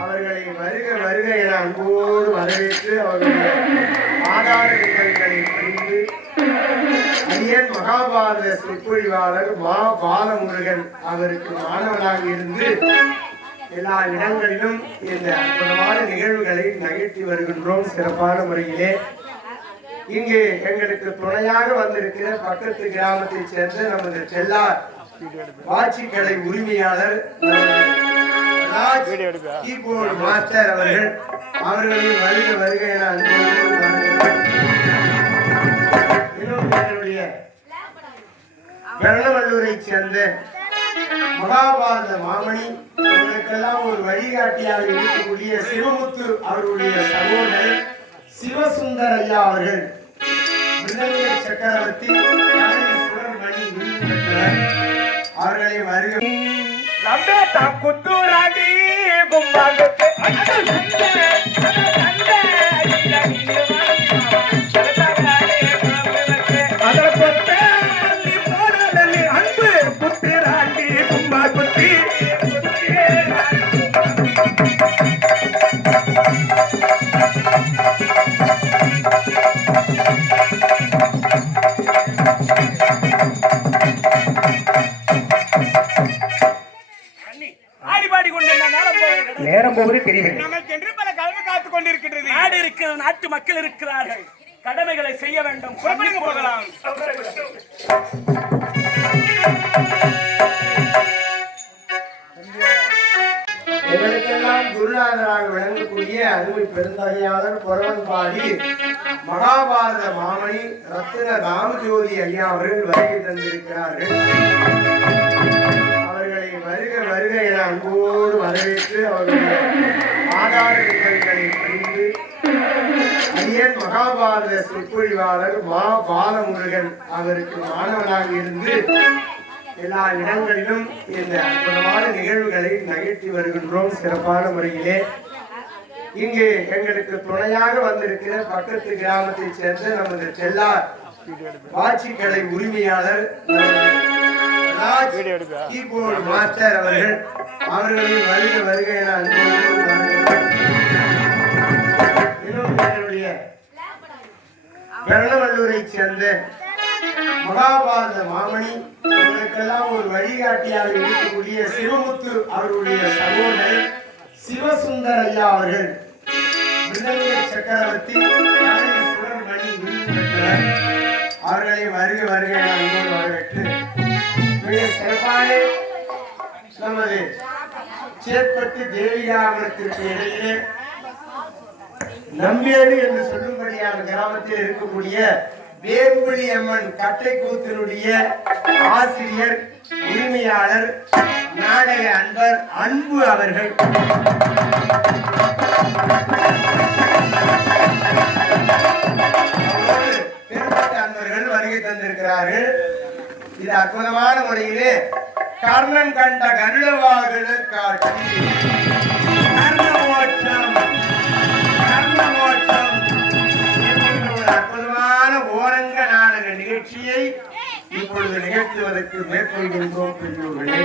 அவர்களை வருக வருக என அன்போடு வரவேற்று அவர்களுடைய ஆதார விவரங்களை அறிந்து அரியன் மகாபாரத சொற்பொழிவாளர் மா பாலமுருகன் அவருக்கு மாணவனாக இருந்து எல்லா இடங்களிலும் இந்த அற்புதமான நிகழ்வுகளை நிகழ்த்தி வருகின்றோம். சிறப்பான முறையிலே இங்கு எங்களுக்கு துணையாக வந்திருக்கிற பக்கத்து கிராமத்தை சேர்ந்த நமது செல்லார் வாட்சிக்கலை உரிமையாளர் கீபோர்டு மாஸ்டர் அவர்களின் வருக வருக என என்னுடைய பெரணவல்லூரை சேர்ந்த மகாபாரத மாமணி இவர்களுக்கெல்லாம் ஒரு வழிகாட்டியாக இருக்கக்கூடிய சிவமுத்து அவருடைய சகோதரர் சிவசுந்தர் ஐயா அவர்கள் சக்கரவர்த்தி மணி பெற்றவர். அவர்களை வருக நேரம் போவது தெரியவில்லை. நமக்கென்று பல கடமை காத்துக் கொண்டிருக்கிறது. நாடு இருக்கிற நாட்டு மக்கள் இருக்கிறார்கள். கடமைகளை செய்ய வேண்டும். போகலாம். இவருக்கெல்லாம் குருநாதராக விளங்கக்கூடிய அருமை பெருந்தகையாளர் புறவன்பாடி மகாபாரத மாமணி ரத்தின ராமஜோதி ஐயா அவர்கள் வருகை தந்திருக்கிறார்கள். அவர்களை வருக வருக என அன்போடு வரவேற்று அவர்களுடைய ஆதார விவரங்களை அறிந்து அரியன் மகாபாரத சொற்பொழிவாளர் மா பாலமுருகன் அவருக்கு மாணவனாக இருந்து எல்லா இடங்களிலும் இந்த அற்புதமான நிகழ்வுகளை நிகழ்த்தி வருகின்றோம். சிறப்பான முறையிலே இங்கு எங்களுக்கு துணையாக வந்திருக்கிற பக்கத்து கிராமத்தை சேர்ந்த நமது செல்லார் வாட்சிக்கலை உரிமையாளர் கீபோர்டு மாஸ்டர் அவர்களின் வருக வருக என என்னுடைய பெரணவல்லூரை சேர்ந்த மகாபாரத மாமணி இவர்களுக்கெல்லாம் ஒரு வழிகாட்டியாக இருக்கக்கூடிய சிவமுத்து அவருடைய சகோதரர் சிவசுந்தர் ஐயா அவர்கள் சக்கரவர்த்தி மணி பெற்றவர். அவர்களை வருக வருக என அன்போடு வரவேற்று சிறப்பான நமது சேத்பட்டு தேவிகாவனத்திற்கு இடையிலே நம்பியேடு என்று சொல்லும்படியான கிராமத்தில் இருக்கக்கூடிய வேம்புலி அம்மன் கட்டை கூத்தினுடைய ஆசிரியர் உரிமையாளர் நாடக அன்பர் அன்பு அவர்கள் பெரும்பட்ட அன்பர்கள் வருகை தந்திருக்கிறார்கள். இது அற்புதமான முறையிலே கர்ணன் கண்ட கருடவாகன காட்சி அற்புதமான ஓரங்க நாடக நிகழ்ச்சியை இப்பொழுது நிகழ்த்துவதற்கு மேற்கொள்கின்றோம். பெரியோர்களே,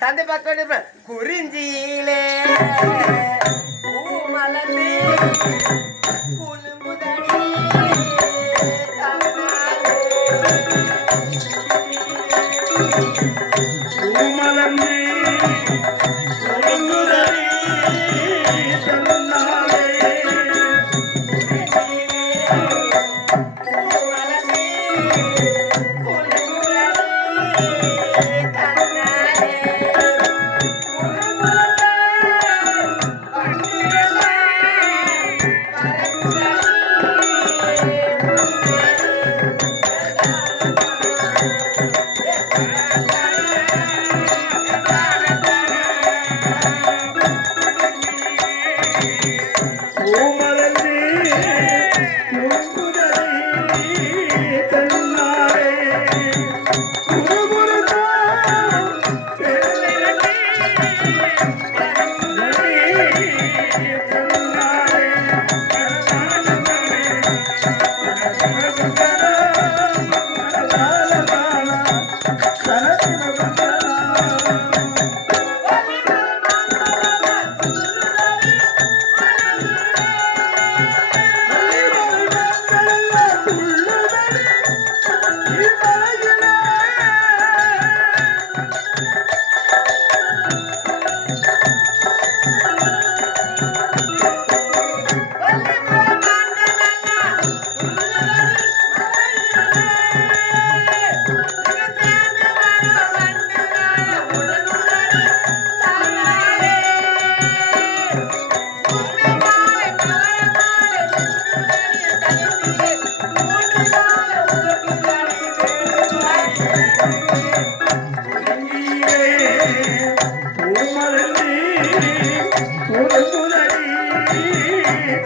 தந்தை பக்கம் குறிஞ்சியிலே மலர்ந்து குலும்புதடி மலர்ந்து குலுங்குதடி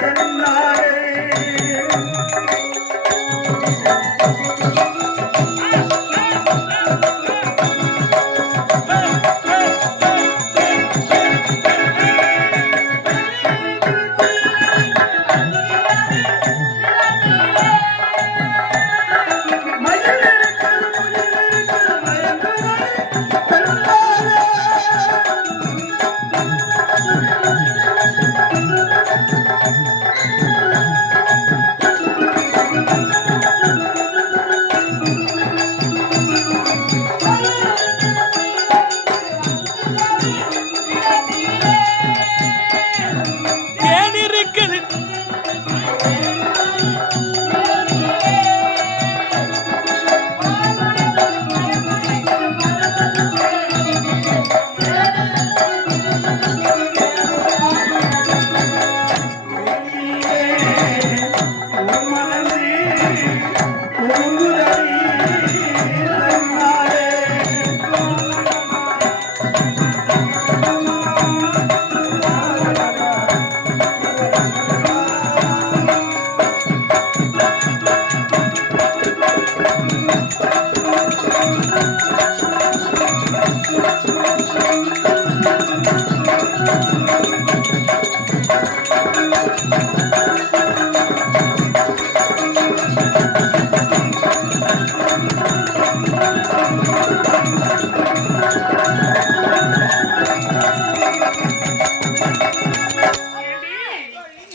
தன்னாலே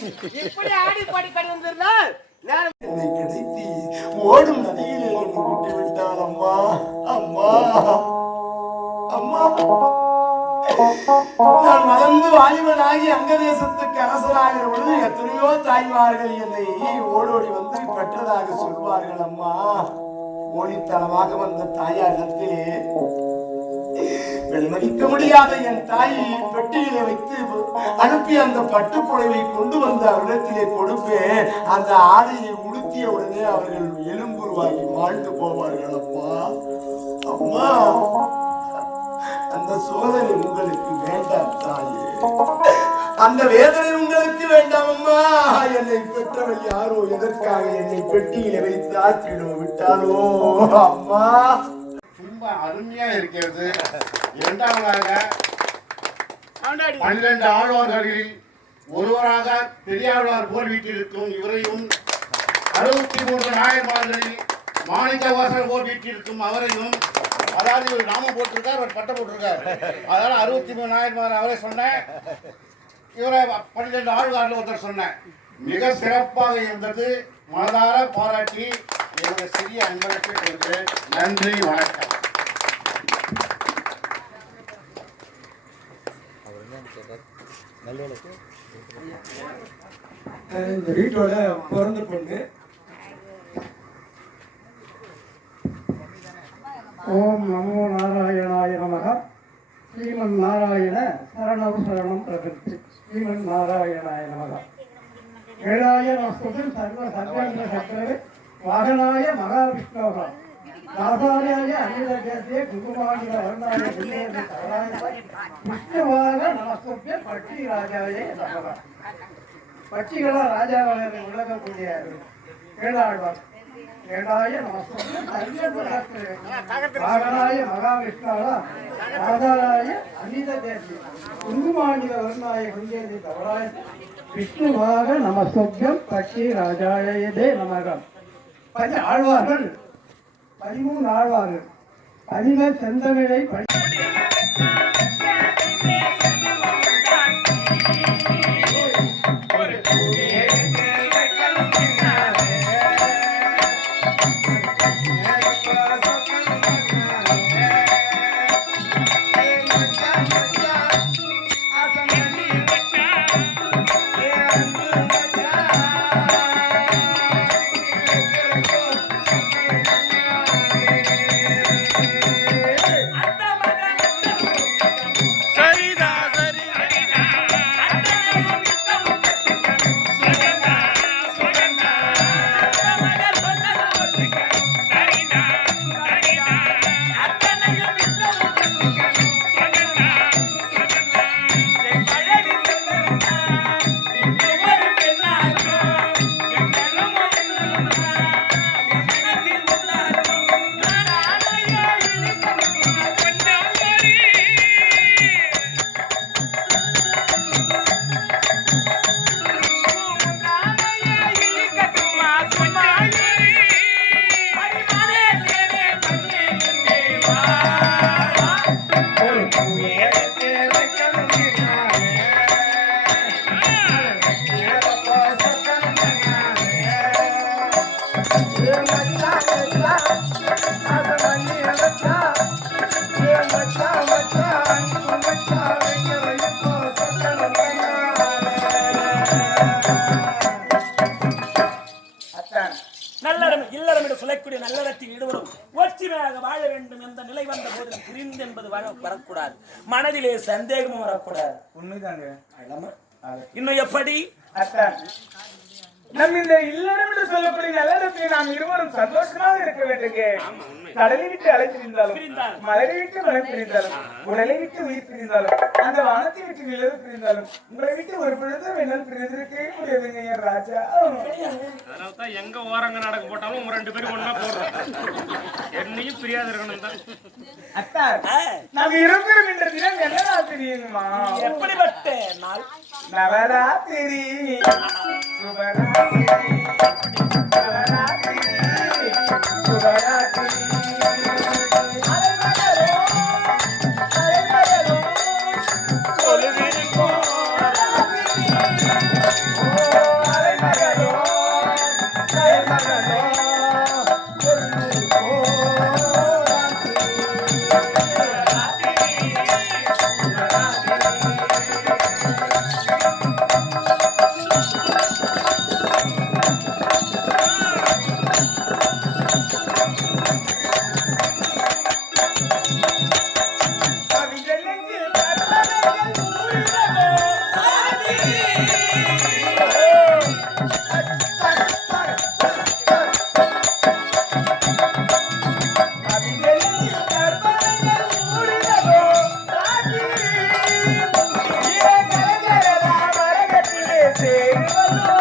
இப்படி ஆடி பாடி கடி வந்திருந்தால் என்னை கிடைத்து ஓடும் நதியிலே என்னை விட்டு விட்டான் அம்மா அம்மா அம்மா. நான் வளர்ந்து வாலிபனாகி அங்க தேசத்துக்கு அரசராகிற பொழுது எத்தனையோ தாய்மார்கள் என்னை ஓடோடி வந்து பெற்றதாக சொல்வார்கள் அம்மா. ஓடித்தனமாக வந்த தாயாரிடத்திலே வெளிமதிக்க முடியாத என் தாய் பெட்டியிலே வைத்து அனுப்பி அந்த பட்டுப்புடவை கொண்டு வந்த அவரிடத்திலே கொடுப்பேன். அந்த ஆடையை உடுத்திய உடனே அவர்கள் எலும்புருவாகி மாண்டு போவார்கள் அம்மா அம்மா. அந்த சோதனை உங்களுக்கு வேண்டாம் தாயே, அந்த வேதனை உங்களுக்கு வேண்டாம் அம்மா. என்னை பெற்றவள் யாரோ எதற்காக என்னை பெட்டியிலே வைத்து ஆற்றிடோ விட்டாலோ அம்மா. ரொம்ப அருமையா இருக்கிறது. இரண்டாவதாக 12 ஆழ்வார்களில் ஒருவராக பெரியாழ்வார் போல் வீட்டிற்கும் இவரையும் 63 நாயன்மார்களில் மாணிக்க வாசகர் போல் வீட்டிற்கும் அவரையும், அதாவது இவர் நாமம் போட்டிருக்கார், அவர் பட்டம் போட்டிருக்கார். அதனால 63 நாயன்மார் அவரை சொன்னேன், இவரை 12 ஆழ்வார்கள் ஒருத்தர் சொன்னேன். மிக சிறப்பாக இருந்தது. மனதார பாராட்டி என்னுடைய சிறிய அன்பளிப்பை கொடுக்கிறேன். நன்றி, வணக்கம். இந்த வீட்டோட பிறந்த பொண்ணு. ஓம் நமோ நாராயணாய நமக. ஸ்ரீமன் நாராயண சரணம் சரணம் பிரபத்தி. ஸ்ரீமன் நாராயணாய நமக. வேளாய நமஸ்து சர்வ சர்வேந்திர சக்கரவே வாகனாய மகாவிஷ்ணோக தாசாரியாய அனிலஜே குருமானிக வர்ணாய விஷ்ணுவாக நமஸ்துபிய பட்சி ராஜாயே நமக. பட்சிகளா ராஜாவாக உலகக்கூடிய வேளாழ்வார். வேளாய நமஸ்துபிய வாகனாய மகாவிஷ்ணோக தாசாராய அனிலஜே குருமானிக வர்ணாய குஞ்சேதி தவறாய விஷ்ணுவாக நமஸ்துபியம் பட்சி ராஜாயே நமக. ஆழ்வார்கள் 13 ஆழ்வார்கள். அதிக செந்தமிழை நல்லறத்தில் ஈடுபடும் ஒற்றுமையாக வாழ வேண்டும் என்ற நிலை வந்த போது புரிந்து என்பது வரக்கூடாது. மனதிலே சந்தேகமும் வரக்கூடாது. உண்மைதாங்க. இன்னும் எப்படி நம் இந்த இல்லறம் என்று சொல்லக்கூடிய நல்லறத்தில் நாம் இருவரும் சந்தோஷமாக இருக்க வேண்டுங்க. கடலை விட்டு அழைத்திருந்தாலும், மலரை விட்டு மனம் பிரிந்தாலும், உடலை விட்டு உயிர் பிரிந்தாலும், அந்த வானத்தை விட்டு நிலவு பிரிந்தாலும், உங்களை விட்டு ஒரு பொழுதும் என்னால் பிரிந்திருக்கவே முடியாதுங்க என் ராஜா. அதனால்தான் எங்க ஓரங்க நாடகம் போட்டாலும் 2 பேரும் ஒண்ணா போடுறோம். என்னையும் பிரியாது இருக்கணும் தான். அத்தா, நாம் இருவரும் இன்ற தினம் என்ன நாள் தெரியுமா? எப்படிப்பட்ட நாள்? நவராத்திரி. சுபராத்திரி, நவராத்திரி, சுபராத்திரி. அலைமலரும், அலைமலரும், தொழுதிருக்கும் ராத்திரி. வந்தோம்